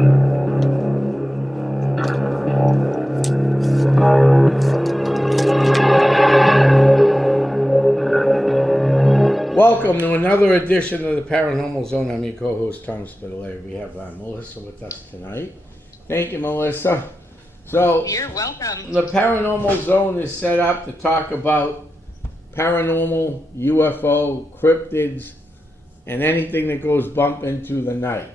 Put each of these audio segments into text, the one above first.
Welcome to another edition of the Paranormal Zone. I'm your co-host, Tom Spitalere. We have Melissa with us tonight. Thank you, Melissa. So, you're welcome. The Paranormal Zone is set up to talk about paranormal, UFO, cryptids, and anything that goes bump into the night.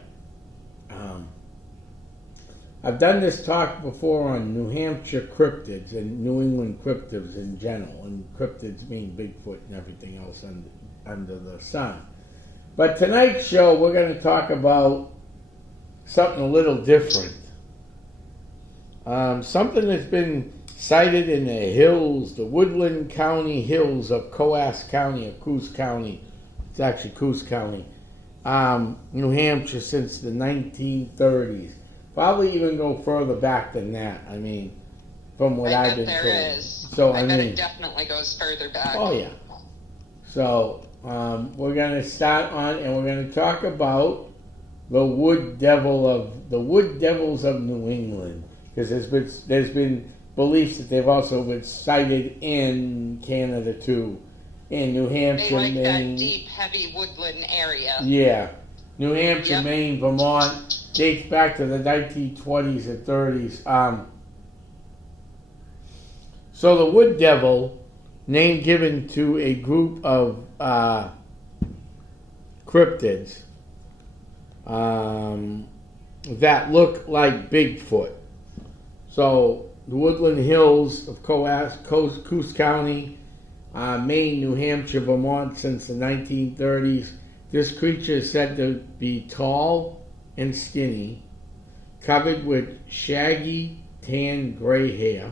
I've done this talk before on New Hampshire cryptids and New England cryptids in general, and cryptids mean Bigfoot and everything else under the sun. But tonight's show, we're going to talk about something a little different. Something that's been sighted in the hills, the Woodland County hills of Coas County, or Coos County. It's actually Coos County, New Hampshire, since the 1930s. Probably even go further back than that. I mean, from what I've been told. There is. So I bet it definitely goes further back. Oh yeah. So we're going to start on, and we're going to talk about the Wood Devils of New England, because there's been beliefs that they've also been sighted in Canada too, in New Hampshire, they like Maine. That deep, heavy woodland area. Yeah, New Hampshire, Yep. Maine, Vermont, dates back to the 1920s and 30s. So the Wood Devil, name given to a group of cryptids that look like Bigfoot. So the Woodland Hills of Coos County, Maine, New Hampshire, Vermont since the 1930s. This creature is said to be tall and skinny, covered with shaggy tan gray hair,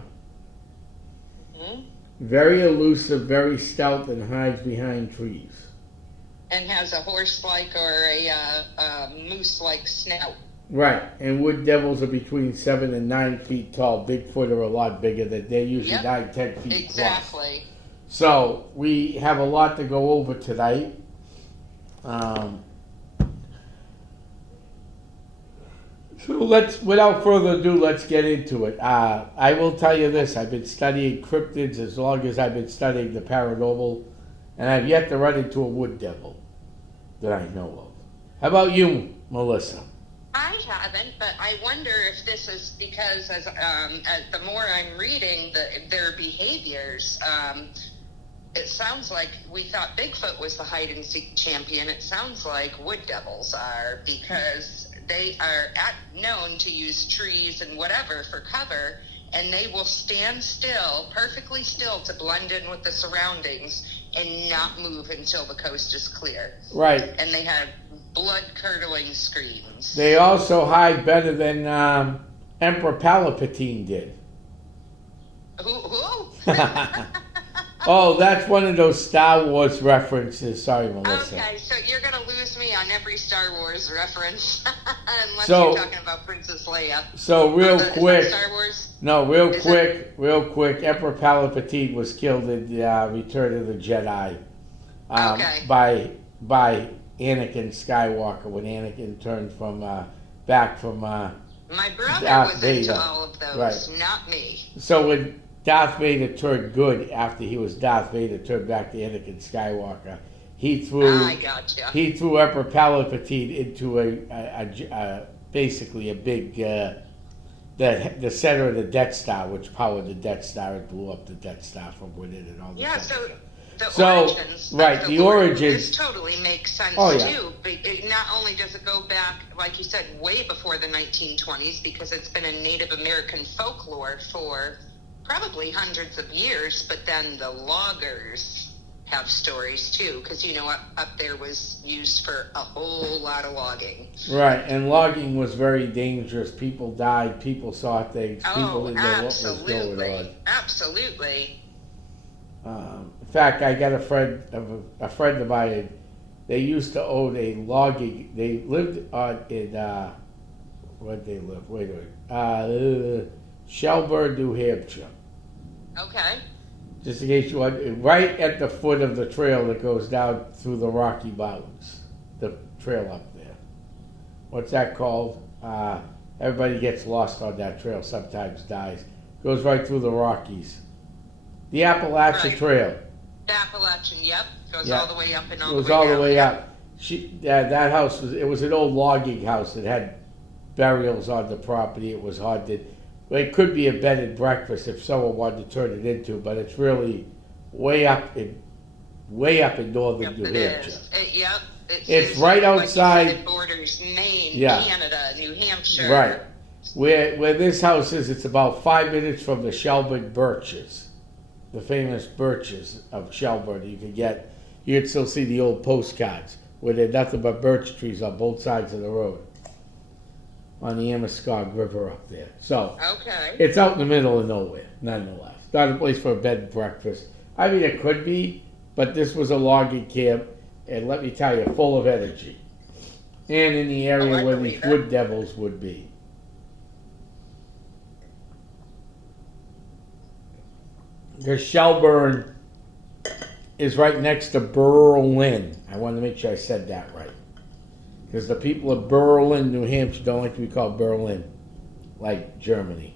very elusive, very stout, and hides behind trees. And has a horse-like or a moose-like snout. Right, and wood devils are between 7 and 9 feet tall. Bigfoot are a lot bigger. They're usually 9-10 feet Exactly. plus. So we have a lot to go over tonight. So without further ado, let's get into it. I will tell you this: I've been studying cryptids as long as I've been studying the paranormal, and I've yet to run into a wood devil that I know of. How about you, Melissa? I haven't, but I wonder if this is because as the more I'm reading their behaviors, it sounds like we thought Bigfoot was the hide and seek champion. It sounds like wood devils are, because they are known to use trees and whatever for cover, and they will stand still, perfectly still, to blend in with the surroundings and not move until the coast is clear. Right. And they have blood-curdling screams. They also hide better than Emperor Palpatine did. Who? Oh, that's one of those Star Wars references. Sorry, Melissa. Okay, so you're going to lose me on every Star Wars reference, unless you're talking about Princess Leia. So real quick. Star Wars? No, real quick. Emperor Palpatine was killed in Return of the Jedi by Anakin Skywalker when Anakin turned back from my brother Darth was Vader. into all of those, Right. not me. So when Darth Vader turned good after he was Darth Vader, turned back to Anakin Skywalker, he threw Emperor Palpatine into a basically a big the center of the Death Star, which powered the Death Star and blew up the Death Star from within and all this. The origins. This totally makes sense too. But not only does it go back, like you said, way before the 1920s, because it's been in Native American folklore for probably hundreds of years, but then the loggers have stories too, because up there was used for a whole lot of logging. Right, and logging was very dangerous. People died, people saw things, people didn't know what was going on. Absolutely. In fact, I got a friend of mine. They used to own a logging. They lived in where'd they live? Wait a minute. Shelburne, New Hampshire. Okay. Just in case you want, right at the foot of the trail that goes down through the Rocky Mountains. The trail up there. What's that called? Everybody gets lost on that trail, sometimes dies. Goes right through the Rockies. The Appalachian Right. Trail. The Appalachian, yep. Goes Yeah. all the way up and all Goes the way all down. the way Yep. up. That house was an old logging house. It had burials on the property. It was haunted. Well, it could be a bed and breakfast if someone wanted to turn it into, but it's really way up in northern New Yep, Hampshire. it is. Yep. It's right outside- Like you said, it borders Maine, Yeah. Canada, New Hampshire. Right. Where this house is, it's about 5 minutes from the Shelburne Birches, the famous birches of Shelburne. You can still see the old postcards where there's nothing but birch trees on both sides of the road on the Amascog River up there. So Okay. it's out in the middle of nowhere, nonetheless. Not a place for a bed and breakfast. I mean, it could be, but this was a logging camp, and let me tell you, full of energy. And in the area I where these believe it. wood devils would be. Because Shelburne is right next to Berlin. I wanted to make sure I said that right. Because the people of Berlin, New Hampshire, don't like to be called Berlin, like Germany.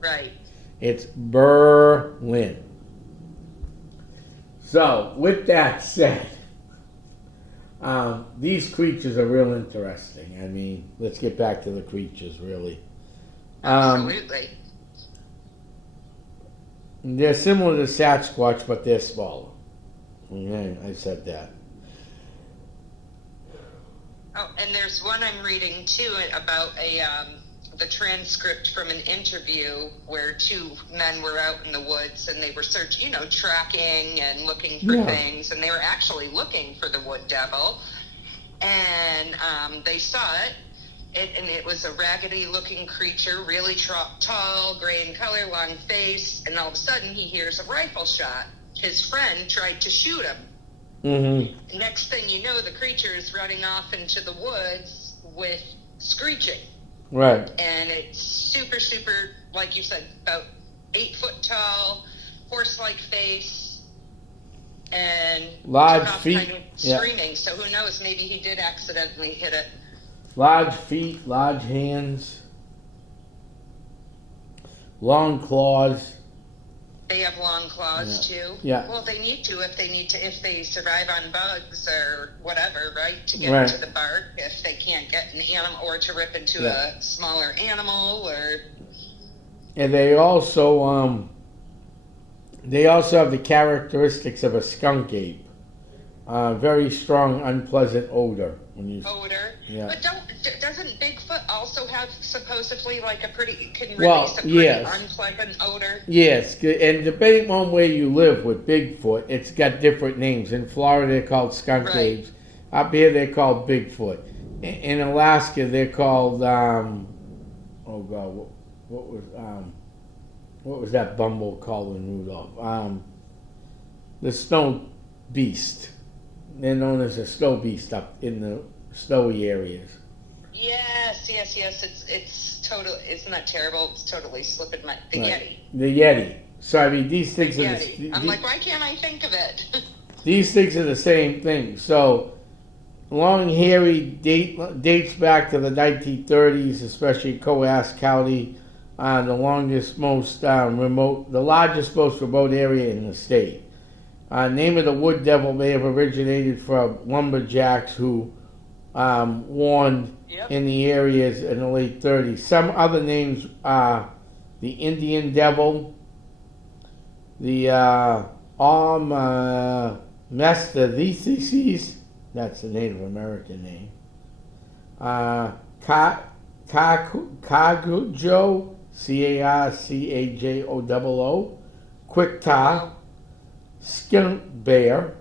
Right. It's Berlin. So, with that said, these creatures are real interesting. I mean, let's get back to the creatures, really. Absolutely. They're similar to Sasquatch, but they're smaller. Okay, I said that. Oh, and there's one I'm reading too about the transcript from an interview where two men were out in the woods and they were searching, tracking and looking for things, and they were actually looking for the wood devil, and they saw it. And it was a raggedy-looking creature, really tall, gray in color, long face, and all of a sudden he hears a rifle shot. His friend tried to shoot him. Mm-hmm. Next thing you know, the creature is running off into the woods with screeching. Right. And it's super, super, like you said, about 8 foot tall, horse-like face, and large took off feet. kind of screaming. So who knows? Maybe he did accidentally hit it. Large feet, large hands, long claws. They have long claws too. Yeah. Well, they need to if they survive on bugs or whatever, right? To get Right. into the bark if they can't get an animal, or to rip into a smaller animal, or. And they also have the characteristics of a skunk ape. Very strong, unpleasant odor. Odor. Yeah. But doesn't Bigfoot also have supposedly like can release Well, a pretty yes. unpleasant odor? Yes, and depending on where you live with Bigfoot, it's got different names. In Florida, they're called skunk apes. Up here, they're called Bigfoot. In Alaska, they're called oh God, what was that bumble called in Rudolph? The snow beast. They're known as a snow beast up in the snowy areas. Yes. It's totally. Isn't that terrible? It's totally slipping the Yeti. The Yeti. So I mean, these things Yeti. I'm like, why can't I think of it? These things are the same thing. So, long hairy dates back to the 1930s, especially in Coas County, the largest, most remote area in the state. Name of the wood devil may have originated from lumberjacks who warned in the areas in the late 30s. Some other names are the Indian devil, the Mcdermott, that's the Native American name, Carcajo, Carcajo, Quicktaw, skunk bear,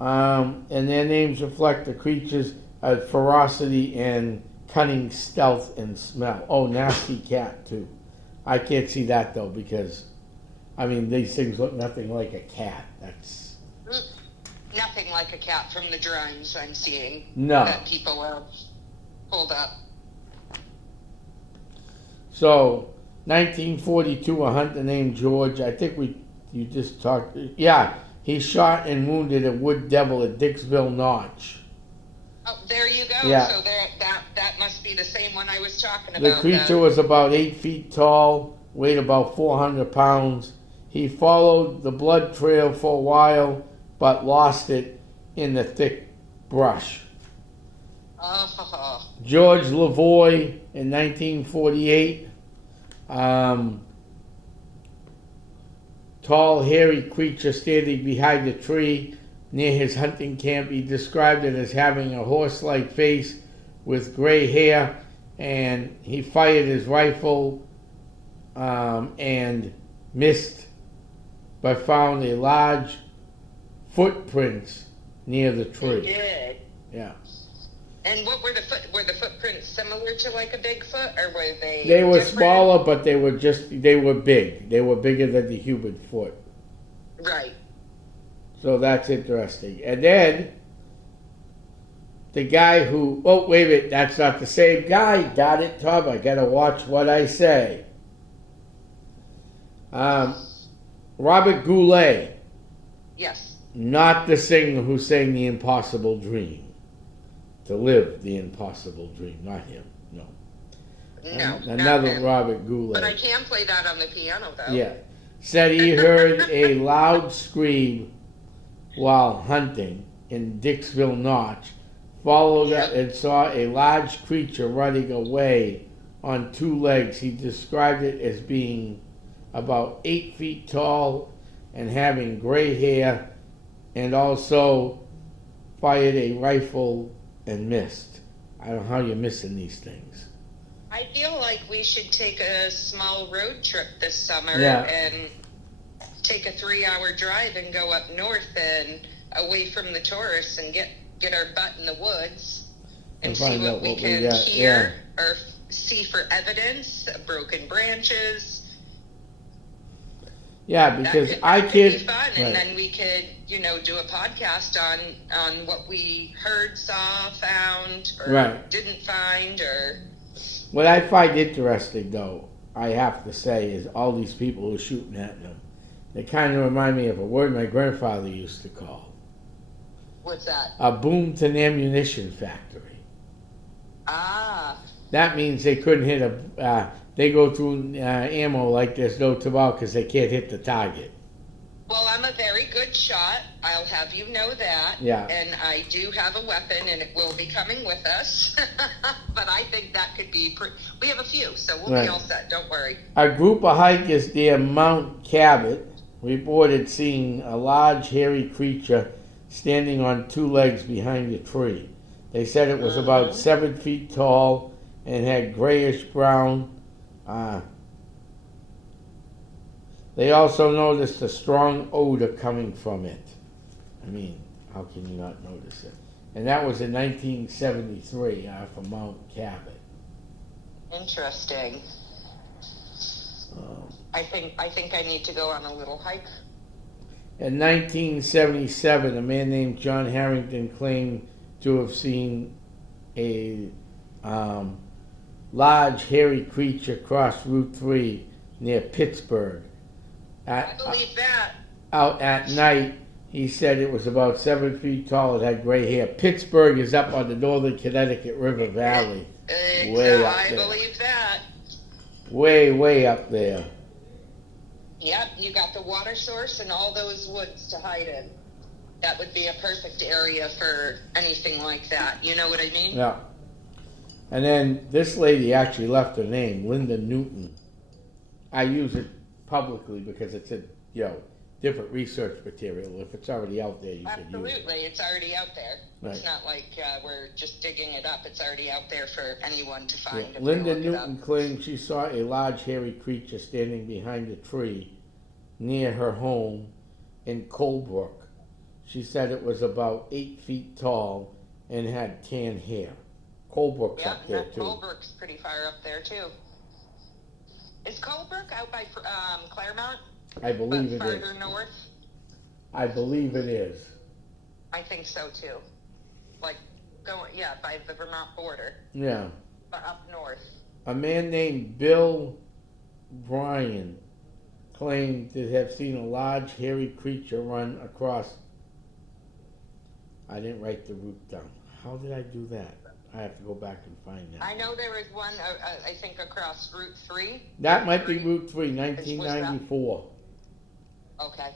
and their names reflect the creature's ferocity and cunning stealth and smell. Oh, nasty cat too. I can't see that though because, I mean, these things look nothing like a cat. That's nothing like a cat from the drawings I'm seeing. No. That people have pulled up. So, 1942, a hunter named George. I think you just talked. Yeah, he shot and wounded a wood devil at Dixville Notch. Oh, there you go. Yeah. So that must must be the same one I was talking The about. creature then. was about 8 feet tall, weighed about 400 pounds. He followed the blood trail for a while, but lost it in the thick brush. Oh, George Lavoie in 1948. Tall, hairy creature standing behind a tree near his hunting camp. He described it as having a horse-like face with gray hair, and he fired his rifle and missed, but found a large footprints near the he tree. did. Yeah. And what were the footprints similar to like a Bigfoot, or were they? They were different? smaller, but they were big. They were bigger than the human foot. Right. So that's interesting. And then the guy who, oh, wait a minute, that's not the same guy. Got it, Tom? I gotta watch what I say. Robert Goulet, Yes. not the singer who sang The Impossible Dream. To live the impossible dream, not him, no. No. Another not him. Robert Goulet. But I can play that on the piano, though. Yeah. Said he heard a loud scream while hunting in Dixville Notch, followed up and saw a large creature running away on 2 legs. He described it as being about 8 feet tall and having gray hair, and also fired a rifle and missed. I don't know how you're missing these things. I feel like we should take a small road trip this summer and take a 3-hour drive and go up north and away from the tourists and get our butt in the woods and see what we can hear or see for evidence, broken branches. Yeah, because that could be fun, right. and then we could, do a podcast on what we heard, saw, found, or didn't find, or. What I find interesting, though, I have to say, is all these people who are shooting at them. They kind of remind me of a word my grandfather used to call. What's that? A Boomton ammunition factory. Ah. That means they couldn't hit they go through ammo like there's no tomorrow because they can't hit the target. Well, I'm a very good shot. I'll have you know that. Yeah. And I do have a weapon, and it will be coming with us. But I think that could be... we have a few, so we'll be all set. Don't worry. A group of hikers near Mount Cabot reported seeing a large, hairy creature standing on 2 legs behind a tree. They said it was about 7 feet tall and had grayish-brown... They also noticed a strong odor coming from it. I mean, how can you not notice it? And that was in 1973 from Mount Cabot. Interesting. I think I need to go on a little hike. In 1977, a man named John Harrington claimed to have seen a large, hairy creature cross Route 3 near Pittsburgh. I believe that. Out at night, he said it was about 7 feet tall. It had gray hair. Pittsburgh is up on the northern Connecticut River Valley. Way up I there. believe that. Way up there. Yep, you got the water source and all those woods to hide in. That would be a perfect area for anything like that. You know what I mean? Yeah. And then this lady actually left her name, Linda Newton. I use it publicly because it's a different research material. If it's already out there, you can use it. Absolutely, it's already out there. Right. It's not like we're just digging it up. It's already out there for anyone to find. Yeah. Linda Newton claimed she saw a large hairy creature standing behind a tree near her home in Colebrook. She said it was about 8 feet tall and had tan hair. Colebrook's up there too. Colebrook's pretty far up there too. Is Colebrook out by Claremont? I believe it is. Farther north? I believe it is. I think so too. Like by the Vermont border. Yeah. But up north. A man named Bill Bryan claimed to have seen a large hairy creature run across. I didn't write the route down. How did I do that? I have to go back and find that. I know there was one, I think across Route 3. That might be Route 3, Was that? 1994. Okay.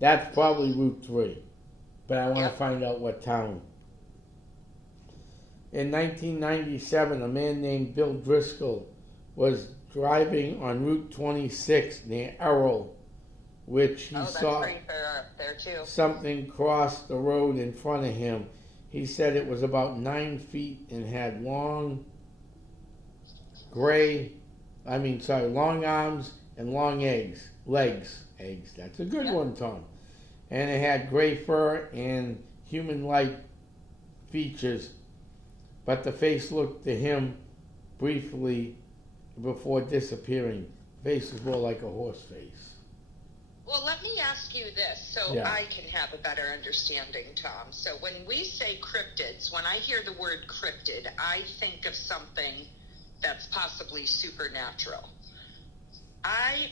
That's probably Route 3. But I want Yep. to find out what town. In 1997, a man named Bill Driscoll was driving on Route 26 near Errol, which he That's saw pretty far up there too. something cross the road in front of him. He said it was about 9 feet and had long arms and long legs. That's a good one, Tom. And it had gray fur and human-like features, but the face looked to him briefly before disappearing. The face was more like a horse face. Well, let me ask you this so Yeah. I can have a better understanding, Tom. So when we say cryptids, when I hear the word cryptid, I think of something that's possibly supernatural. I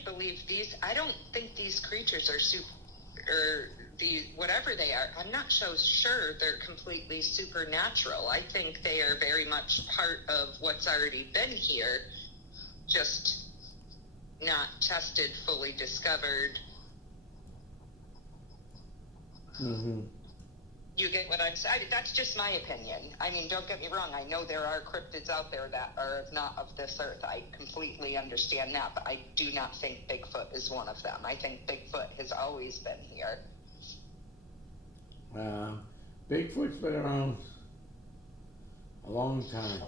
don't think these creatures are whatever they are, I'm not so sure they're completely supernatural. I think they are very much part of what's already been here, just not tested, fully discovered. Mm-hmm. You get what I'm saying? That's just my opinion. I mean, don't get me wrong. I know there are cryptids out there that are not of this earth. I completely understand that, but I do not think Bigfoot is one of them. I think Bigfoot has always been here. Bigfoot's been around a long time.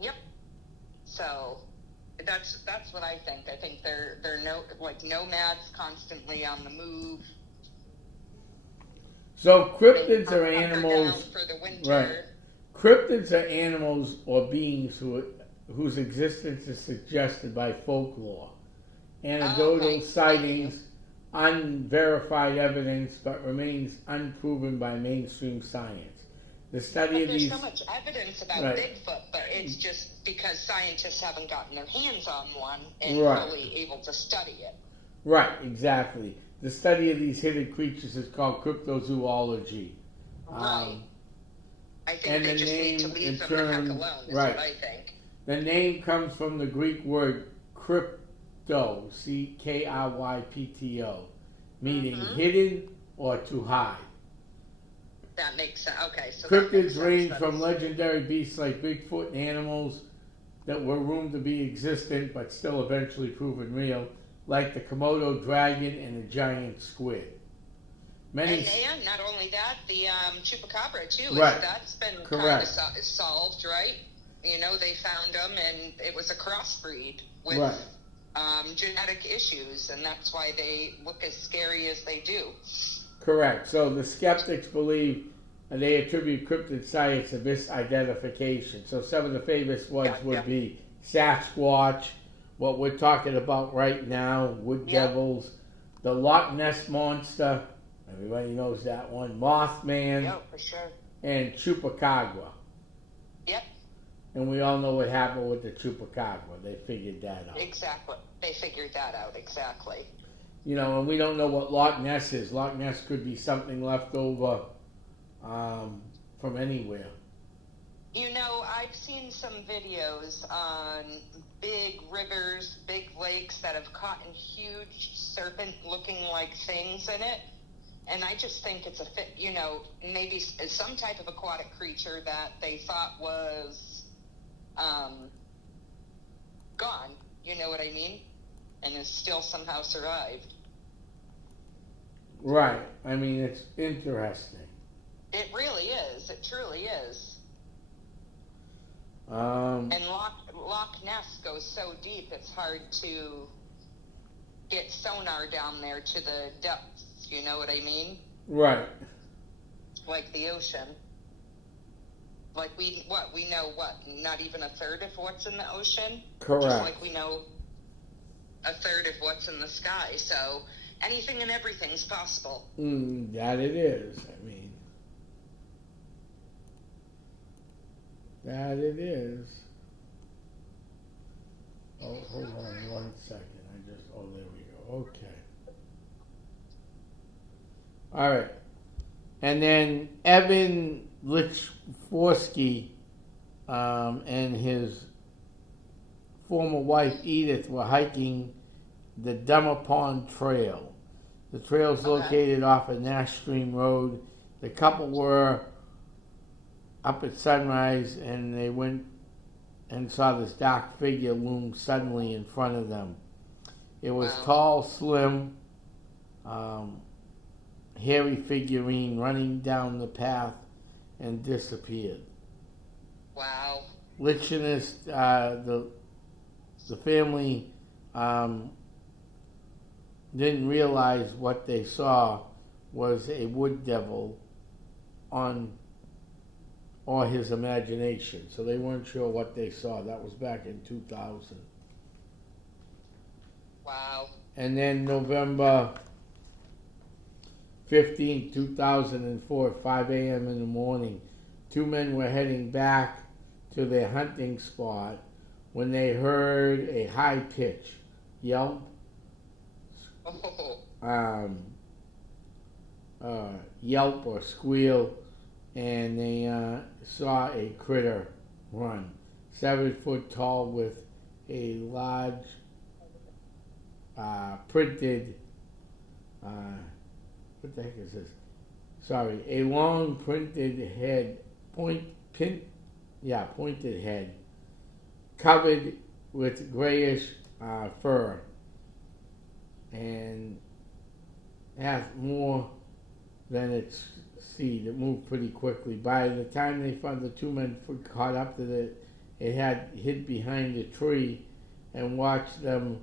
Yep. So that's what I think. I think they're nomads, constantly on the move. So cryptids They are hunker animals, down for the winter. right? Cryptids are animals or beings whose existence is suggested by folklore, anecdotal Okay. sightings, unverified evidence, but remains unproven by mainstream science. The study But of there's these, so much evidence about Right. Bigfoot, but it's just because scientists haven't gotten their hands on one and Right. fully able to study it. right? Exactly. The study of these hidden creatures is called cryptozoology. Right. I think and they the just need to name leave in them the heck turn- alone, is right. what I think. The name comes from the Greek word crypto, Krypto, meaning Mhm. hidden or to hide. That makes sense. Okay, so that makes Cryptids sense. range from legendary beasts like Bigfoot and animals that were rumored to be existent but still eventually proven real, like the Komodo dragon and the giant squid. Many And not only that, the chupacabra too. Right. That's been Correct. kind of solved, right? You know, they found them, and it was a crossbreed with Right. genetic issues, and that's why they look as scary as they do. Correct. So the skeptics believe they attribute cryptid science to misidentification. So some of the famous ones Yeah, would yeah. be Sasquatch, what we're talking about right now, wood Yeah. devils, the Loch Ness Monster, everybody knows that one, Mothman, Yeah, for sure. and Chupacabra. Yep, And we all know what happened with the Chupacabra. They figured that out. exactly. They figured that out, exactly. You know, and we don't know what Loch Ness is. Loch Ness could be something left over from anywhere. You know, I've seen some videos on big rivers, big lakes that have caught in huge serpent-looking like things in it. And I just think it's maybe some type of aquatic creature that they thought was gone. You know what I mean? And has still somehow survived. Right. I mean, it's interesting. It really is. It truly is. Um, And Loch Ness goes so deep, it's hard to get sonar down there to the depths. You know what I mean? right. Like the ocean. Like we know not even a third of what's in the ocean? Correct. Just like we know a third of what's in the sky. So anything and everything's possible. That it is. I mean, that it is. Oh, hold on 1 second. There we go. Okay. All right. And then Evan Lichforsky and his former wife Edith were hiking the Dummer Pond Trail. The trail is located off of Nash Stream Road. The couple were up at sunrise and they went and saw this dark figure loom suddenly in front of them. It was tall, slim, hairy figurine running down the path and disappeared. Wow. Lichenist, the family didn't realize what they saw was a wood devil or his imagination. So they weren't sure what they saw. That was back in 2000. Wow. And then November 15, 2004, at 5 a.m. in the morning, two men were heading back to their hunting spot when they heard a high-pitched yelp, yelp or squeal, and they saw a critter run, 7 foot tall with a large printed, what the heck is this? Sorry, a long printed head, pointed head, covered with grayish fur, and has more than its seed. It moved pretty quickly. By the time they found the two men caught up to it, it had hid behind a tree and watched them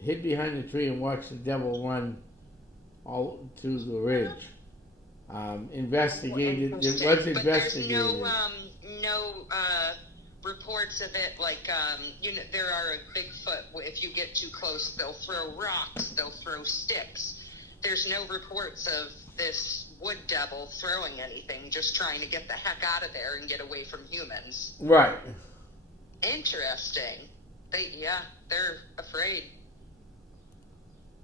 hid behind the tree and watched the devil run all to the ridge. Investigated. It was investigated. But there's no reports of it. Like there are a Bigfoot. If you get too close, they'll throw rocks. They'll throw sticks. There's no reports of this wood devil throwing anything. Just trying to get the heck out of there and get away from humans. Right. Interesting. They're afraid.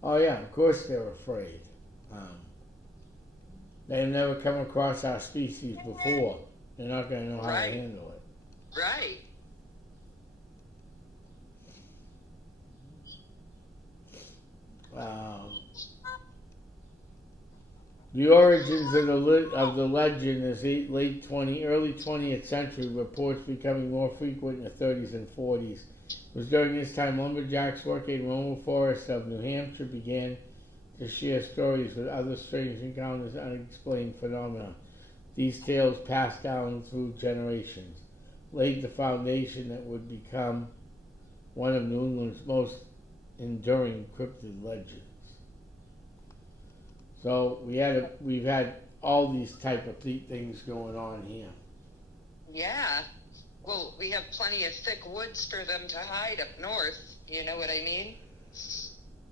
Oh yeah, of course they're afraid. They've never come across our species before. They're not going to know how to handle it. Right. The origins of the legend is early 20th century. Reports becoming more frequent in the 30s and 40s. It was during this time lumberjacks working in rural forests of New Hampshire began to share stories with other strange encounters and unexplained phenomena. These tales passed down through generations, laid the foundation that would become one of New England's most enduring cryptid legends. So we've had all these type of things going on here. Yeah. Well, we have plenty of thick woods for them to hide up north. You know what I mean?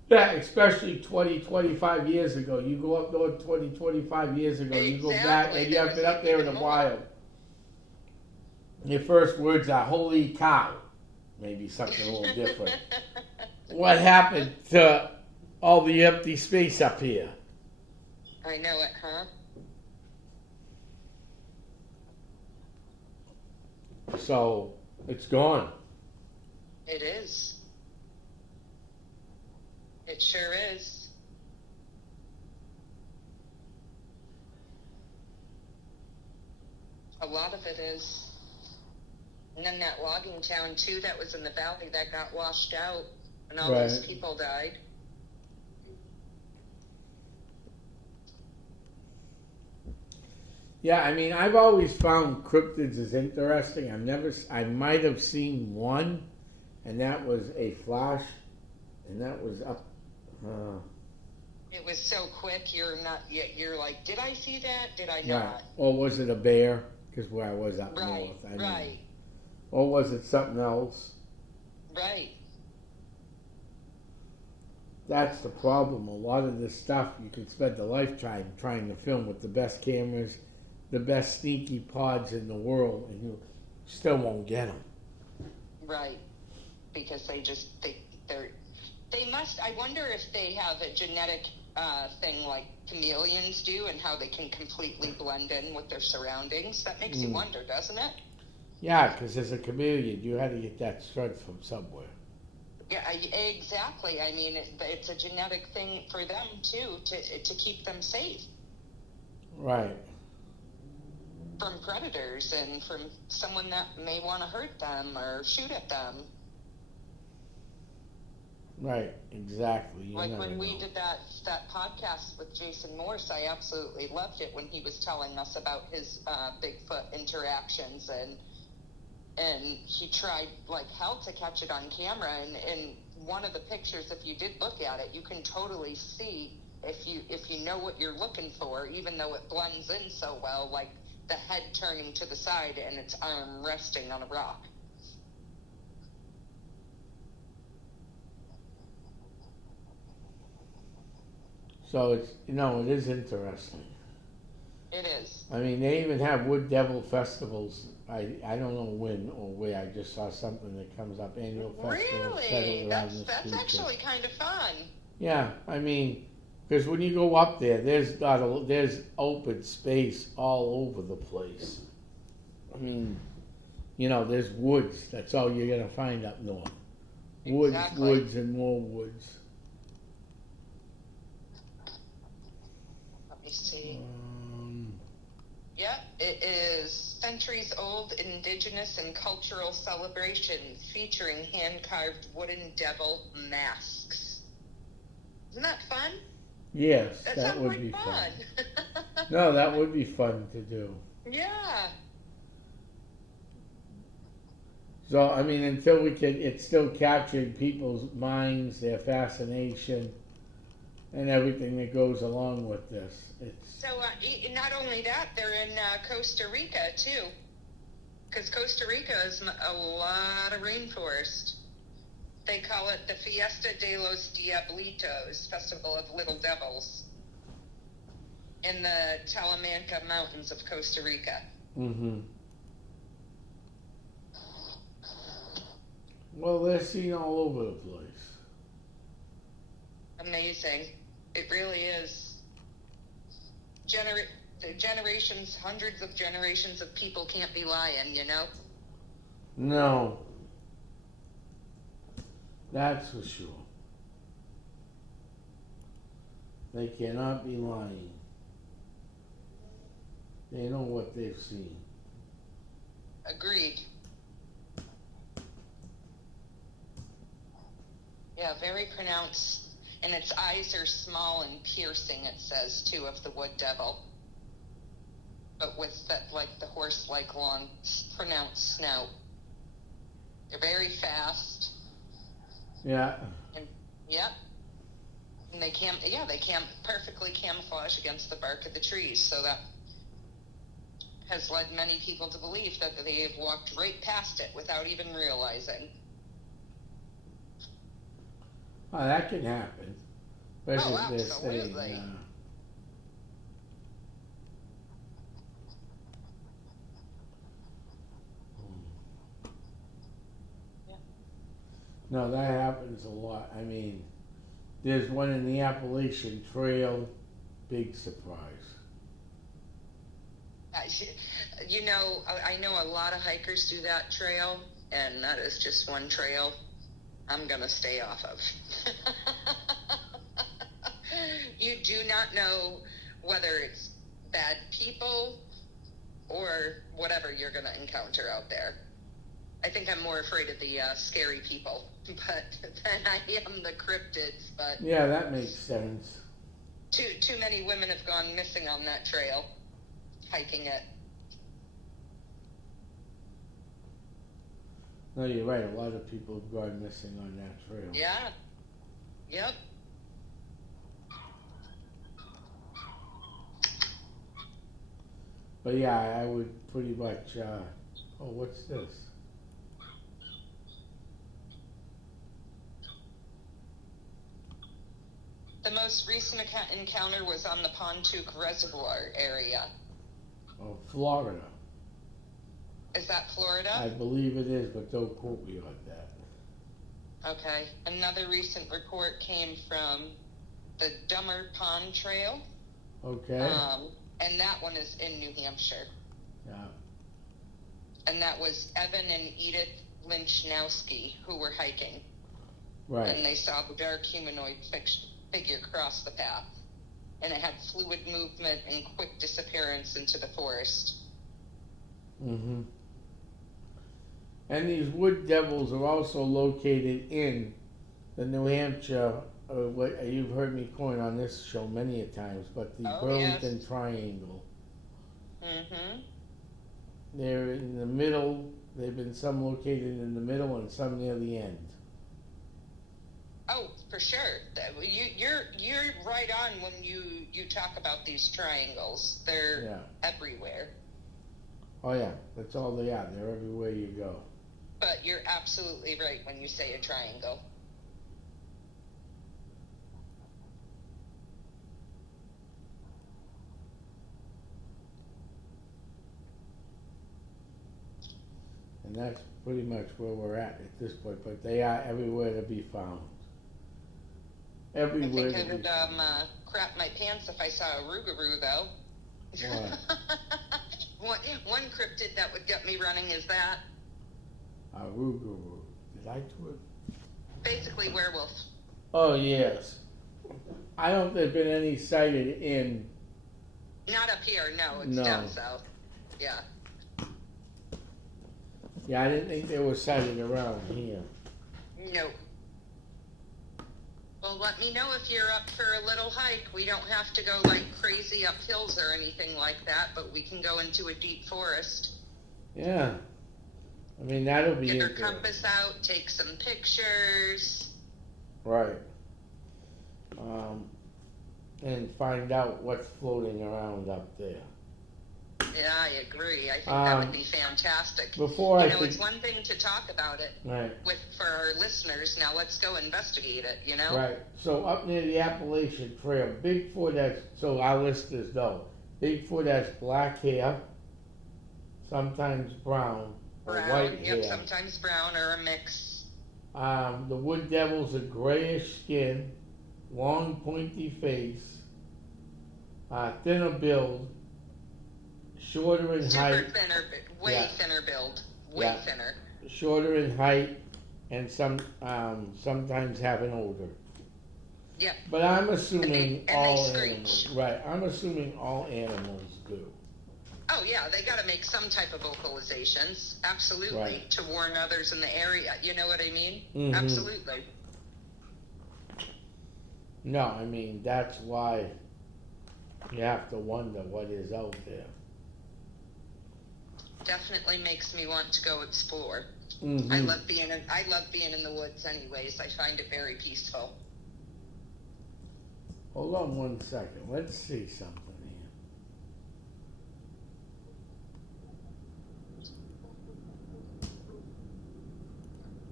Yeah, especially 25 years ago. You go up north 25 years ago, exactly. You go back and you have been up there in the wild. Your first words are, holy cow. Maybe something a little different. What happened to all the empty space up here? I know it, huh? So, it's gone. It is. It sure is. A lot of it is. And then that logging town, too, that was in the valley that got washed out and all those people died. Yeah, I mean, I've always found cryptids as interesting. I might have seen one, and that was a flash, and that was up. It was so quick. You're like, did I see that? Did I not? Right. Or was it a bear? Because where I was up north. Right. Or was it something else? Right. That's the problem. A lot of this stuff you can spend a lifetime trying to film with the best cameras, the best sneaky pods in the world, and you still won't get them. Right. Because they must, I wonder if they have a genetic thing like chameleons do, and how they can completely blend in with their surroundings. That makes you wonder, doesn't it? Yeah, because as a chameleon, you had to get that strength from somewhere. Yeah, exactly. I mean, it's a genetic thing for them too, to keep them safe Right. from predators and from someone that may want to hurt them or shoot at them. Right, exactly. You Like never when we know. did that podcast with Jason Morse, I absolutely loved it when he was telling us about his Bigfoot interactions, and he tried like hell to catch it on camera. And in one of the pictures, if you did look at it, you can totally see, if you know what you're looking for, even though it blends in so well, like the head turning to the side and its arm resting on a rock. So it's, it is interesting. It is. I mean, they even have Wood Devil festivals. I don't know when or where. I just saw something that comes up, annual festival Really? centered around this That's creature. actually kind of fun. Yeah, I mean, because when you go up there, there's open space all over the place. I mean, there's woods. That's all you're gonna find up north. Woods, Exactly. woods, and more woods. Let me see. Yep, it is centuries-old indigenous and cultural celebration featuring hand-carved wooden devil masks. Isn't that fun? Yes, That that sounds would like be fun. fun. No, that would be fun to do. Yeah. So, I mean, until it's still capturing people's minds, their fascination, and everything that goes along with this. So not only that, they're in Costa Rica too, because Costa Rica is a lot of rainforest. They call it the Fiesta de los Diablitos, Festival of Little Devils, in the Talamanca Mountains of Costa Rica. Mm-hmm. Well, they're seen all over the place. Amazing. It really is. Generations, hundreds of generations of people can't be lying, No. That's for sure. They cannot be lying. They know what they've seen. Agreed. Yeah, very pronounced. And its eyes are small and piercing, it says, too, of the wood devil. But with that, like the horse-like long, pronounced snout. They're very fast. Yeah. And, yep. And they can perfectly camouflage against the bark of the trees. So that has led many people to believe that they have walked right past it without even realizing. Oh, that can happen. Especially if they're absolutely. staying, Yeah. No, that happens a lot. I mean, there's one in the Appalachian Trail. Big surprise. I know a lot of hikers do that trail, and that is just one trail I'm going to stay off of. You do not know whether it's bad people or whatever you're going to encounter out there. I think I'm more afraid of the scary people than I am the cryptids. But Yeah, that makes sense. Too many women have gone missing on that trail, hiking it. No, you're right. A lot of people have gone missing on that trail. Yeah. Yep. But yeah, I would pretty much. Oh, what's this? The most recent encounter was on the Pontook Reservoir area. Oh, Florida. Is that Florida? I believe it is, but don't quote me on that. Okay. Another recent report came from the Dummer Pond Trail. Okay. And that one is in New Hampshire. Yeah. And that was Evan and Edith Lynchnowski who were hiking. Right. And they saw the dark humanoid figure cross the path. And it had fluid movement and quick disappearance into the forest. Mm-hmm. And these wood devils are also located in the New Hampshire, what you've heard me coin on this show many a times, but the Burlington yes. Triangle. Mm-hmm. They're in the middle. They've been some located in the middle and some near the end. Oh, for sure. You're right on when you talk about these triangles. They're everywhere. Oh yeah, that's all they are. They're everywhere you go. But you're absolutely right when you say a triangle. And that's pretty much where we're at this point. But they are everywhere to be found. Everywhere. I think I would crap my pants if I saw a rougarou, though. What? one cryptid that would get me running is that. A rougarou. Did I do it? Basically werewolf. Oh, yes. I don't think there's been any sighted in... Not up here, no. It's down south. Yeah. Yeah, I didn't think they were sighted around here. Nope. Well, let me know if you're up for a little hike. We don't have to go like crazy up hills or anything like that, but we can go into a deep forest. Yeah. I mean, that'll be Get your compass out, take some pictures. Right. And find out what's floating around up there. Yeah, I agree. I think that would be fantastic. It's one thing to talk about it for our listeners. Now let's go investigate it, Right. So up near the Appalachian Trail, Bigfoot so our listeners know, Bigfoot has black hair, sometimes brown, or white hair. Sometimes brown or a mix. The wood devil's a grayish skin, long pointy face, thinner build, shorter in height. Thinner build. Thinner. Shorter in height and sometimes have an odor. Yeah. But I'm assuming all animals. Screech. Right. I'm assuming all animals do. Oh yeah, they got to make some type of vocalizations, absolutely, to warn others in the area. You know what I mean? Mm-hmm. Absolutely. No, I mean that's why you have to wonder what is out there. Definitely makes me want to go explore. Mm-hmm. I love being in the woods anyways. I find it very peaceful. Hold on 1 second. Let's see something here.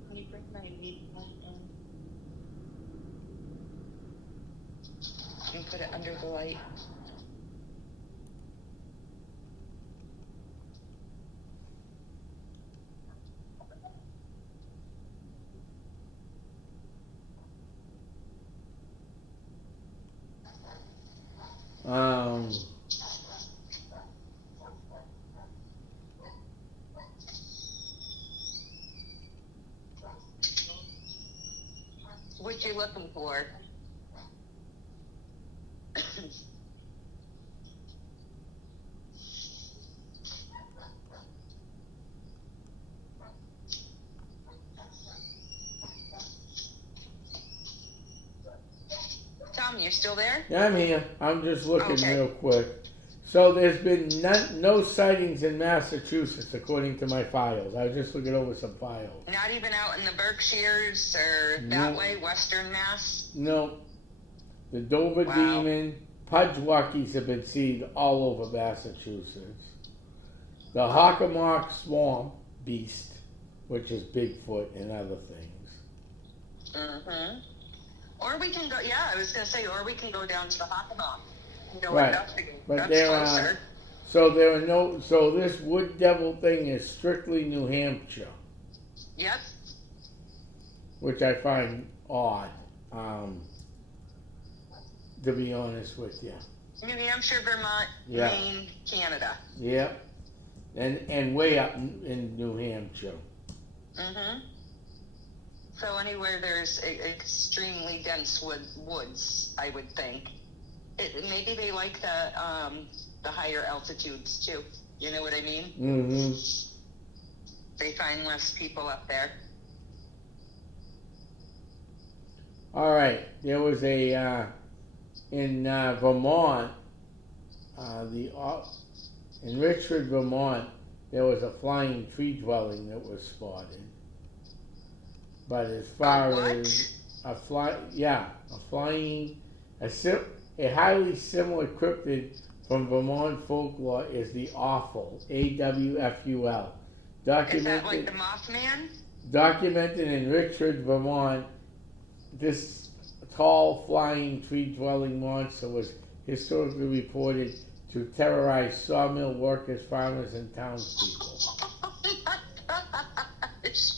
Can you bring my meat and put it under the light? What you looking for? Tom, you still there? Yeah, I'm here. I'm just looking real quick. So there's been no sightings in Massachusetts, according to my files. I was just looking over some files. Not even out in the Berkshires or that way, Western Mass? No. The Dover Demon, Pudgewuckies have been seen all over Massachusetts. The Hockomock Swamp Beast, which is Bigfoot and other things. Mm-hmm. Or we can go, I was going to say, or we can go down to the Hockomock. Right. But there are so this wood devil thing is strictly New Hampshire. Yep. Which I find odd. to be honest with you. New Hampshire, Vermont, Yeah. Maine, Canada. Yep. And way up in New Hampshire. Mm-hmm. So anywhere there's extremely dense woods, I would think. Maybe they like the higher altitudes too. You know what I mean? Mm-hmm. They find less people up there. All right. There was a in Vermont, in Richford, Vermont, there was a flying tree dwelling that was spotted. But as far as a highly similar cryptid from Vermont folklore is the Awful, AWFUL. Is that like the Mothman? Documented in Richford, Vermont, this tall flying tree dwelling monster was historically reported to terrorize sawmill workers, farmers, and townspeople. Oh my gosh.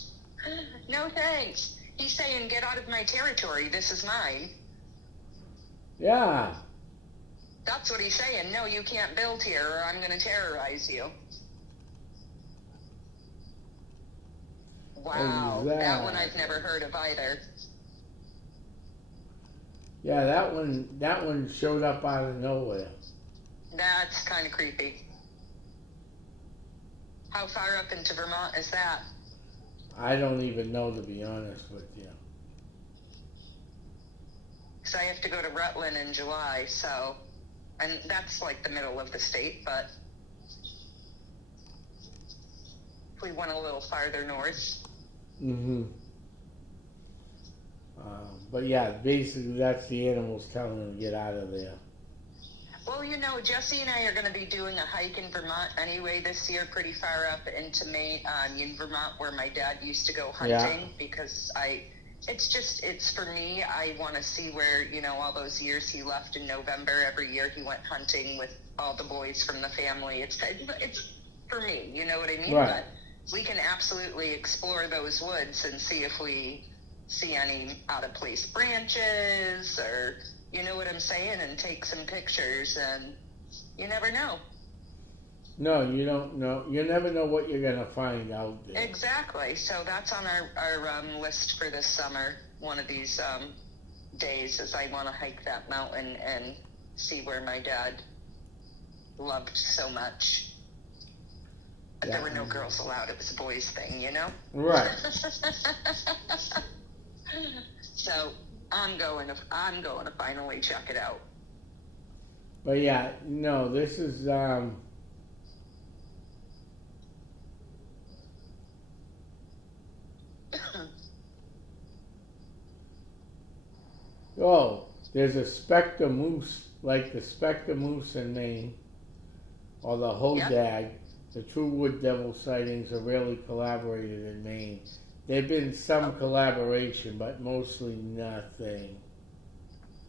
No thanks. He's saying, get out of my territory. This is mine. Yeah. That's what he's saying. No, you can't build here or I'm going to terrorize you. Wow. That one I've never heard of either. Yeah, that one showed up out of nowhere. That's kind of creepy. How far up into Vermont is that? I don't even know, to be honest with you. Because I have to go to Rutland in July, so, and that's like the middle of the state, but if we went a little farther north. Mm-hmm. But yeah, basically that's the animals telling them to get out of there. Well, you know, Jesse and I are going to be doing a hike in Vermont anyway this year, pretty far up into Maine, in Vermont, where my dad used to go hunting. Because it's for me. I want to see where, you know, all those years he left in November. Every year he went hunting with all the boys from the family. It's for me. You know what I mean? Right. But we can absolutely explore those woods and see if we see any out of place branches or. You know what I'm saying? And take some pictures, and you never know. No, you don't know. You never know what you're going to find out there. Exactly. So that's on our list for this summer. One of these days is I want to hike that mountain and see where my dad loved so much. But there were no girls allowed. It was a boys thing, you know? Right. So I'm going to finally check it out. But yeah, no, this is oh, there's a spectre moose, like the spectre moose in Maine, or the hodag. Yep. The true wood devil sightings are rarely collaborated in Maine. There've been some collaboration, but mostly nothing.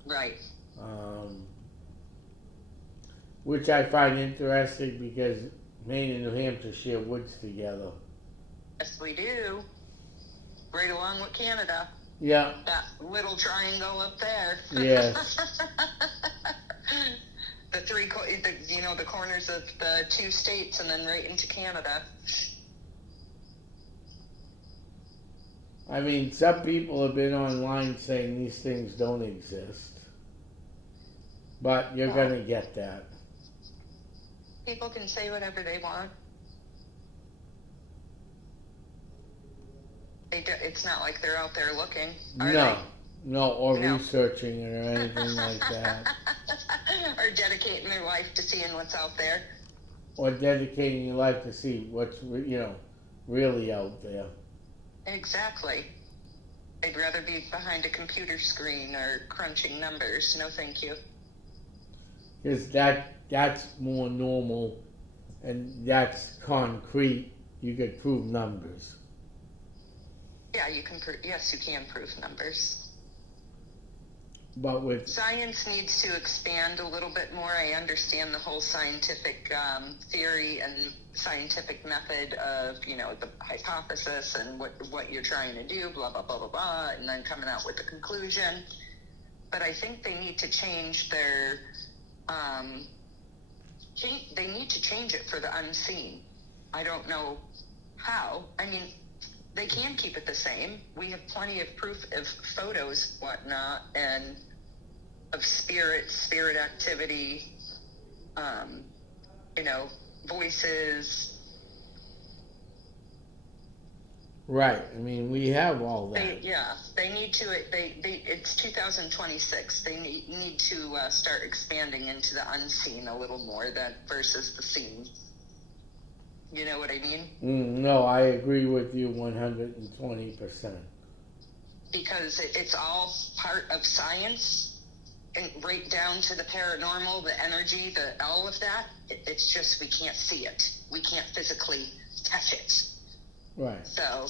Right. Which I find interesting because Maine and New Hampshire share woods together. Yes, we do. Right along with Canada. Yeah. That little triangle up there. Yes. the corners of the two states and then right into Canada. I mean, some people have been online saying these things don't exist. But you're going to get that. People can say whatever they want. It's not like they're out there looking, are they? No, or researching or anything like that. Or dedicating their life to seeing what's out there. Or dedicating your life to see what's, really out there. Exactly. I'd rather be behind a computer screen or crunching numbers. No, thank you. Because that's more normal, and that's concrete. You could prove numbers. Yeah, you can. Yes, you can prove numbers. But with science needs to expand a little bit more. I understand the whole scientific theory and scientific method of, the hypothesis and what you're trying to do, blah, blah, blah, blah, blah, and then coming out with the conclusion. but I think they need to change their, they need to change it for the unseen. I don't know how. I mean, they can keep it the same. We have plenty of proof of photos, whatnot, and of spirit activity, voices. Right. I mean, we have all that. They need to. It's 2026. They need to start expanding into the unseen a little more versus the seen. You know what I mean? No, I agree with you 120%. Because it's all part of science, and right down to the paranormal, the energy, all of that. It's just we can't see it. We can't physically touch it. Right. So,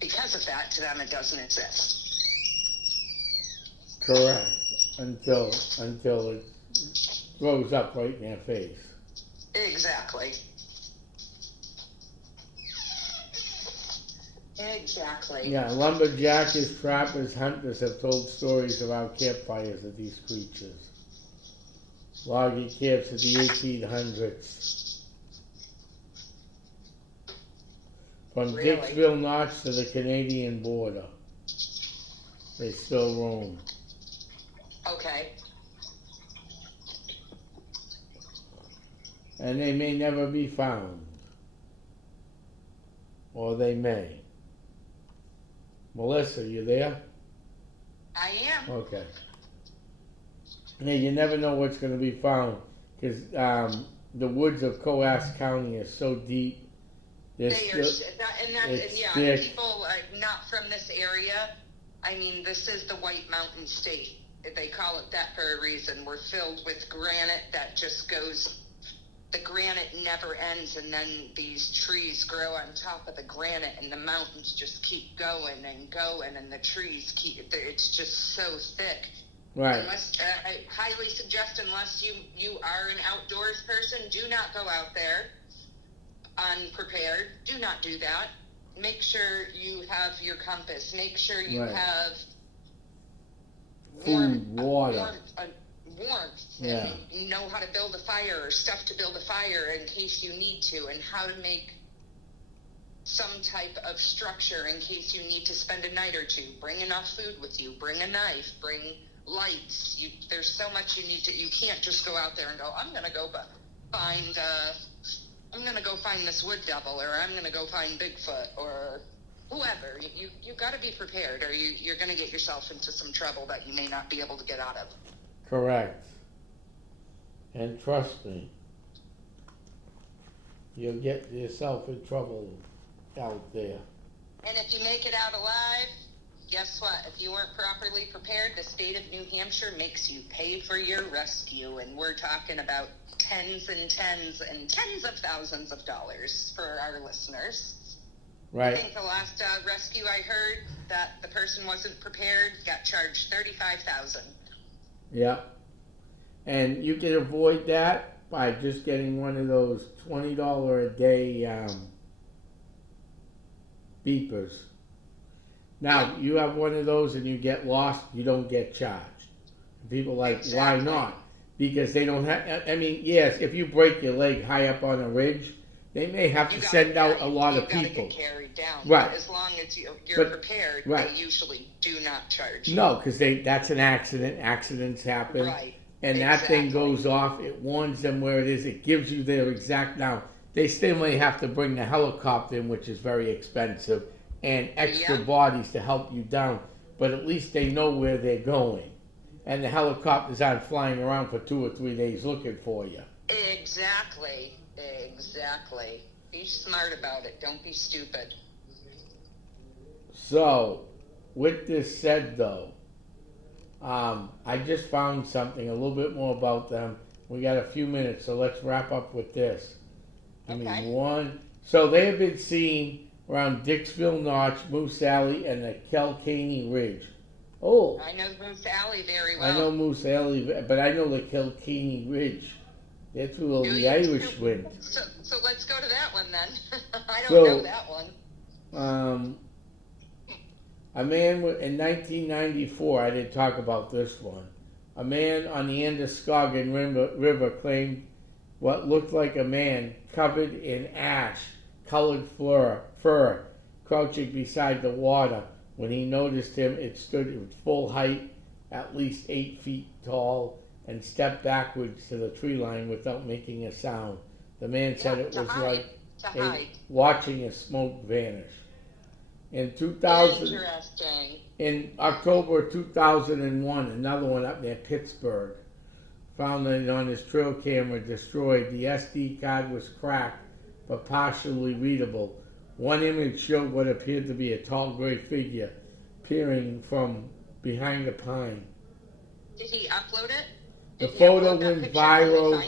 because of that, to them it doesn't exist. Correct. Until it throws up right in their face. Exactly. Exactly. Yeah, lumberjackers, trappers, hunters have told stories around campfires of these creatures. Logging camps of the 1800s. From Really? Dixville Notch to the Canadian border. They still roam. Okay. And they may never be found. Or they may. Melissa, you there? I am. Okay. Yeah, you never know what's going to be found because the woods of Coas County are so deep. They are, people not from this area. I mean, this is the White Mountain State. They call it that for a reason. We're filled with granite that just goes. The granite never ends, and then these trees grow on top of the granite, and the mountains just keep going, and the trees it's just so thick. Right. I highly suggest, unless you are an outdoors person, do not go out there unprepared. Do not do that. Make sure you have your compass. Make sure you have food, water. Warmth, yeah. And know how to build a fire or stuff to build a fire in case you need to, and how to make some type of structure in case you need to spend a night or two. Bring enough food with you. Bring a knife. Bring lights. There's so much you need to. You can't just go out there and go, I'm gonna go find this wood devil, or I'm gonna go find Bigfoot, or whoever. You got to be prepared, or you're gonna get yourself into some trouble that you may not be able to get out of. Correct. And trust me, you'll get yourself in trouble out there. And if you make it out alive, guess what? If you weren't properly prepared, the state of New Hampshire makes you pay for your rescue. And we're talking about tens and tens and tens of thousands of dollars for our listeners. Right. I think the last rescue I heard, that the person wasn't prepared, got charged $35,000. Yeah. And you can avoid that by just getting one of those $20 a day beepers. Now, you have one of those and you get lost, you don't get charged. People are like, exactly. Why not? Because they don't have, I mean, yes, if you break your leg high up on a ridge, they may have to send out a lot of people. You gotta get carried down. Right. But as long as you're prepared, they usually do not charge you. No, because that's an accident. Accidents happen. Right. And that thing goes off. It warns them where it is. It gives you their exact. Now, they still may have to bring the helicopter in, which is very expensive, and extra bodies to help you down. But at least they know where they're going. And the helicopters aren't flying around for 2 or 3 days looking for you. Exactly. Exactly. Be smart about it. Don't be stupid. So, with this said, though, I just found something a little bit more about them. We got a few minutes, so let's wrap up with this. So they have been seen around Dixville Notch, Moose Alley, and the Kilkenny Ridge. Oh, I know Moose Alley very well. I know Moose Alley, but I know the Kilkenny Ridge. That's where the Irish went. So let's go to that one then. I don't know that one. A man in 1994, I didn't talk about this one, A man on the Androscoggin River claimed what looked like a man covered in ash-colored fur crouching beside the water. When he noticed him, it stood at full height, at least 8 feet tall, and stepped backwards to the tree line without making a sound. The man said it was like watching a smoke vanish. In October 2001, another one up near Pittsburgh found it on his trail camera destroyed. The SD card was cracked but partially readable. One image showed what appeared to be a tall gray figure peering from behind a pine. Did he upload it? The photo went viral.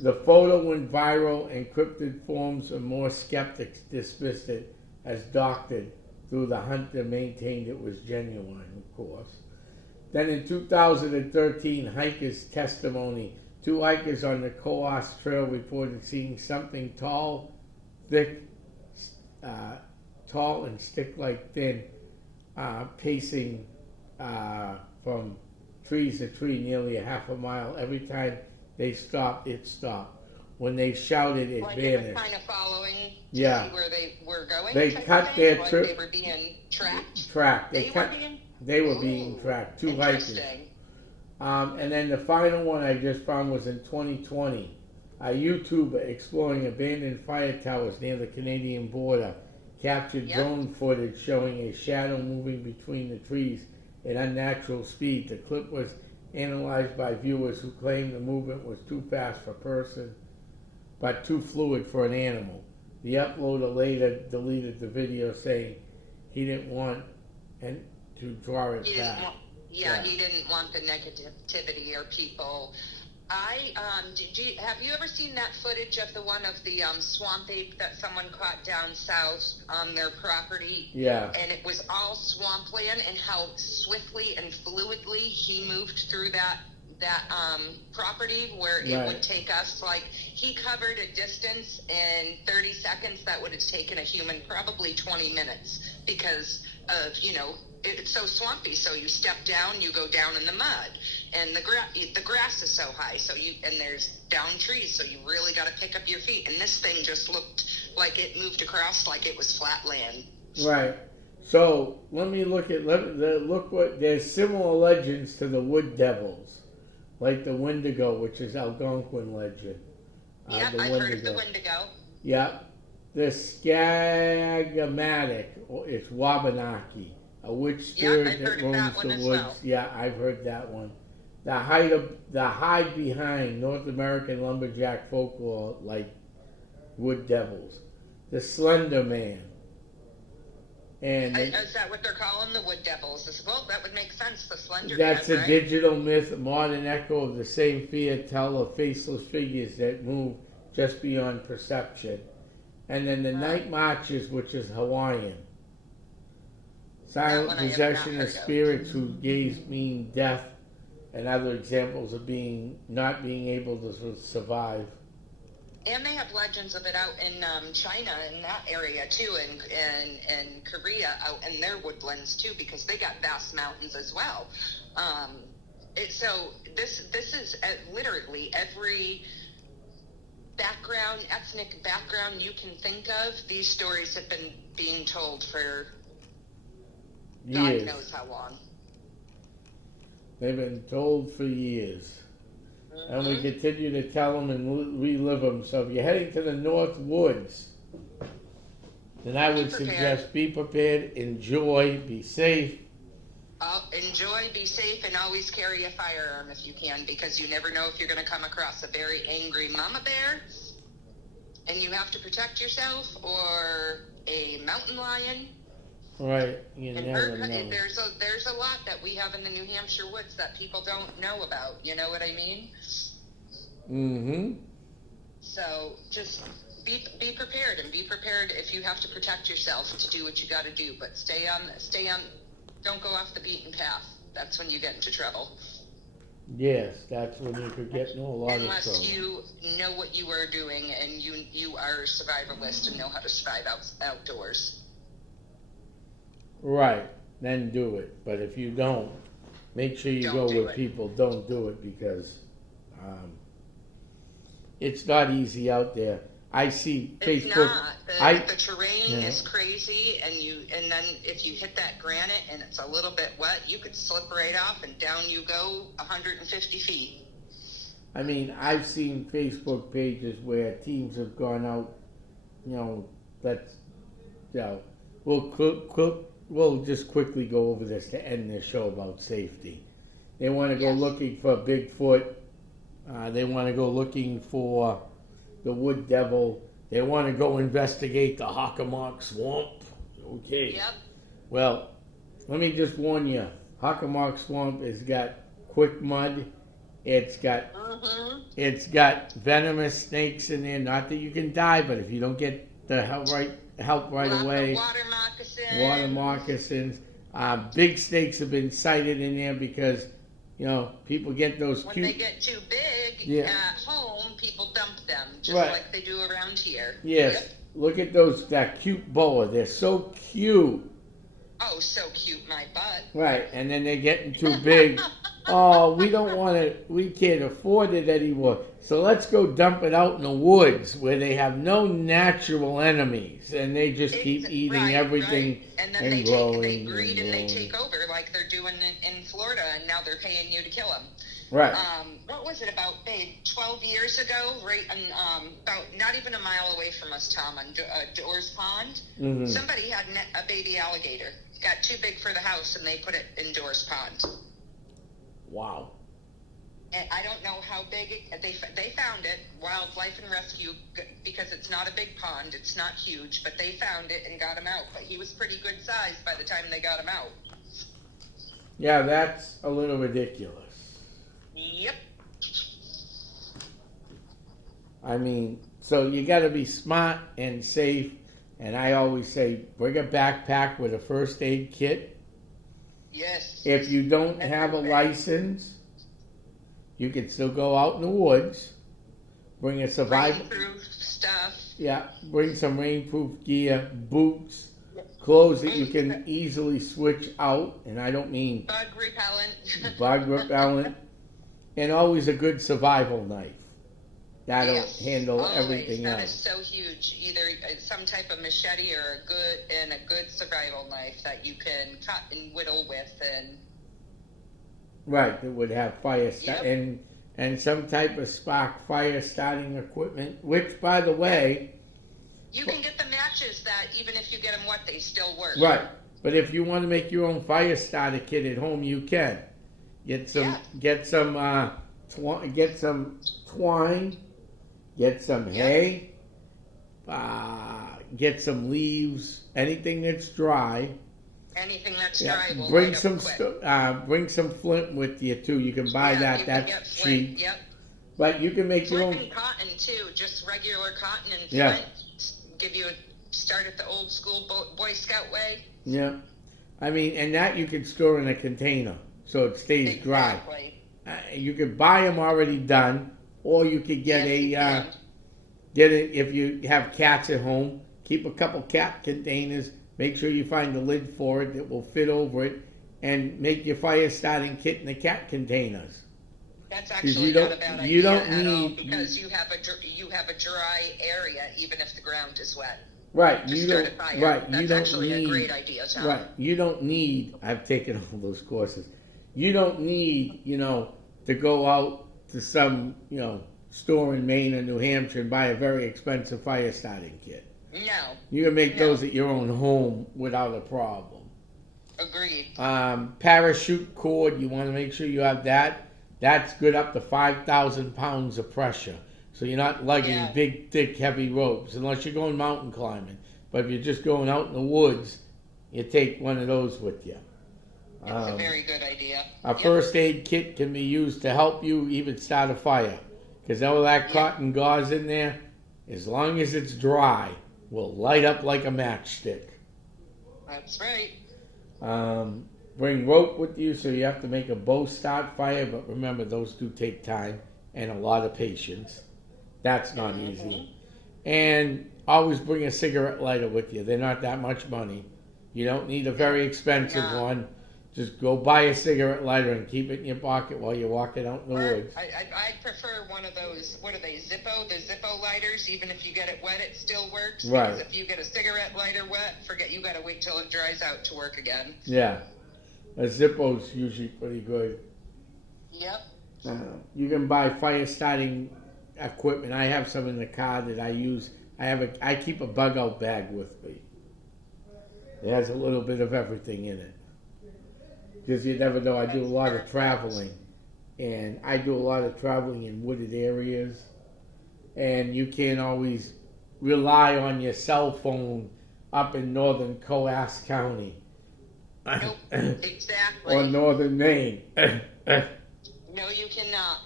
The photo went viral, and cryptid forms of more skeptics dismissed it as doctored, though the hunter maintained it was genuine, of course. Then in 2013, hikers' testimony. 2 hikers on the Coas Trail reported seeing something tall, thick, tall and stick-like thin, pacing from trees to tree nearly a half a mile. Every time they stopped, it stopped. When they shouted, it vanished. They were kind of following to see where they were going? They cut their trip. They were being tracked? They were being tracked. 2 hikers. And then the final one I just found was in 2020. A YouTuber exploring abandoned fire towers near the Canadian border captured drone footage showing a shadow moving between the trees at unnatural speed. The clip was analyzed by viewers who claimed the movement was too fast for a person, but too fluid for an animal. The uploader later deleted the video, saying he didn't want to draw it back. He didn't want the negativity or people. Have you ever seen that footage of the one of the swamp ape that someone caught down south on their property? Yeah. And it was all swampland, and how swiftly and fluidly he moved through that property, where it would take us, like, he covered a distance in 30 seconds that would have taken a human probably 20 minutes because of, it's so swampy. So you step down, you go down in the mud, and the grass is so high, and there's down trees, so you really got to pick up your feet. And this thing just looked like it moved across like it was flat land. Right. So let me look what there's similar legends to the wood devils, like the Wendigo, which is Algonquin legend. I've heard of the Wendigo. Yeah. The Skagamatic, it's Wabanaki, a witch spirit that roams the woods. Well. Yeah, I've heard that one. The hide behind, North American lumberjack folklore, like wood devils. The Slender Man. And is that what they're calling the wood devils? Well, that would make sense. The Slender that's Man, a digital myth, a modern echo of the same fairy tale of faceless figures that move just beyond perception. And then the Night Marches, which is Hawaiian. Silent possession of spirits whose gaze mean death, and other examples of not being able to survive. And they have legends of it out in China, in that area too, and Korea, out in their woodlands too, because they got vast mountains as well. So this is literally every ethnic background you can think of. These stories have been being told for years. God knows how long. They've been told for years. And we continue to tell them and relive them. So if you're heading to the North Woods, then I would suggest be prepared, enjoy, be safe. Enjoy, be safe, and always carry a firearm if you can, because you never know if you're going to come across a very angry mama bear and you have to protect yourself, or a mountain lion. Right, you never know. There's a lot that we have in the New Hampshire woods that people don't know about. You know what I mean? Mm-hmm. So just be prepared, and be prepared if you have to protect yourself to do what you got to do. But stay on. Don't go off the beaten path. That's when you get into trouble. Yes, that's when you could get into a lot of trouble. Unless you know what you are doing and you are a survivalist and know how to survive outdoors. Right, then do it. But if you don't, make sure you Don't go do with it. people. Don't do it because it's not easy out there. I see It's Facebook. not. The terrain Yeah. is crazy, and then if you hit that granite and it's a little bit wet, you could slip right off and down you go 150 feet. I mean, I've seen Facebook pages where teams have gone out. Let's, we'll just quickly go over this to end this show about safety. They want to go Yes. looking for Bigfoot. They want to go looking for the wood devil. They want to go investigate the Hockomock Swamp. Okay. Yep. Well, let me just warn you. Hockomock Swamp has got quick mud. It's got venomous snakes in there. Not that you can die, but if you don't get the help right away. Water moccasins. Big snakes have been sighted in there because people get those When cute. they get too big Yeah. at home, people dump them, just Right. like they do around here. Yes. Yep. Look at that cute boa. They're so cute. Oh, so cute, my butt. Right, and then they're getting too big. Oh, we don't want to, we can't afford it anymore. So let's go dump it out in the woods where they have no natural enemies and they just keep eating everything right. And then and they growing. breed and they take over like they're doing in Florida, and now they're paying you to kill them. Right. What was it about, babe? 12 years ago, right? About not even a mile away from us, Tom, on Doors Pond. Mm-hmm. Somebody had a baby alligator. Got too big for the house, and they put it in Doors Pond. Wow. And I don't know how big they found it. Wildlife and Rescue, because it's not a big pond, it's not huge, but they found it and got him out. But he was pretty good size by the time they got him out. Yeah, that's a little ridiculous. Yep. I mean, so you got to be smart and safe. And I always say, bring a backpack with a first aid kit. Yes. If you don't have a license, you can still go out in the woods. Bring a survival. Rainproof stuff. Yeah, bring some rainproof gear, boots, clothes that you can easily switch out. And I don't mean Bug repellent. bug repellent. And always a good survival knife. That'll handle always. everything That else. is so huge. Either some type of machete or a good survival knife that you can cut and whittle with, and Right, that would have fire and some type of spark fire starting equipment. Which, by the way, you can get the matches that even if you get them wet, they still work. right. But if you want to make your own fire starter kit at home, you can get some twine. Get some hay, get some leaves, anything that's dry. Anything that's dry will Bring light some up quick. bring some flint with you too. You can buy that. You can That's get flint. cheap. Yep. But you can make your Flint own. and cotton too, just regular cotton and Yeah. flint. Give you start at the old school Boy Scout way. Yeah, I mean, and that you can store in a container so it stays dry. Exactly. You could buy them already done, or you could get get it if you have cats at home. Keep a couple cat containers. Make sure you find the lid for it that will fit over it, and make your fire starting kit in the cat containers. That's actually not a bad idea at all, because you have a dry area even if the ground is wet. Right, To you start don't. a fire. Right, That's you don't actually need. a great idea, Tom. Right, you don't need. I've taken all those courses. You don't need, to go out to some, store in Maine or New Hampshire and buy a very expensive fire starting kit. No. You can make those at your own home without a problem. Agreed. Parachute cord, you want to make sure you have that. That's good up to 5,000 pounds of pressure. So you're not lugging big, thick, heavy ropes, unless you're going mountain climbing. But if you're just going out in the woods, you take one of those with you. It's a very good idea. A first aid kit can be used to help you even start a fire. Because all that cotton gauze in there, as long as it's dry, will light up like a matchstick. That's right. Bring rope with you, so you have to make a bow start fire, but remember, those do take time and a lot of patience. That's not easy. And always bring a cigarette lighter with you. They're not that much money. You don't need a very expensive one. Just go buy a cigarette lighter and keep it in your pocket while you're walking out in the Or woods. I prefer one of those, what are they, Zippo? The Zippo lighters, even if you get it wet, it still works. Right. Because if you get a cigarette lighter wet, forget, you gotta wait till it dries out to work again. Yeah. A Zippo's usually pretty good. Yep. You can buy fire starting equipment. I have some in the car that I use. I keep a bug out bag with me. It has a little bit of everything in it. Because you never know, I do a lot of traveling. And I do a lot of traveling in wooded areas. And you can't always rely on your cell phone up in northern Coas County. Nope, exactly. Or northern Maine. No, you cannot.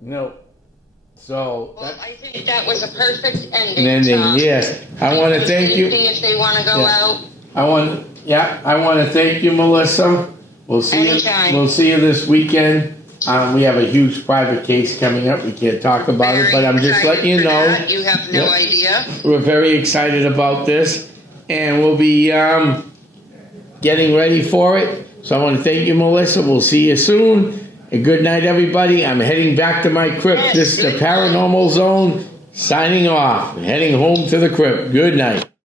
No. So Well, I think that was a perfect ending. Tom. Yes. I want to thank you. If they want to go out. I want to thank you, Melissa. We'll see Anytime. you. We'll see you this weekend. We have a huge private case coming up. We can't talk about it, but I'm just letting you know. That. You have no idea. We're very excited about this, and we'll be getting ready for it. So I want to thank you, Melissa. We'll see you soon. And good night, everybody. I'm heading back to my crypt. Yes, This is the good night. Paranormal Zone signing off. Heading home to the crypt. Good night.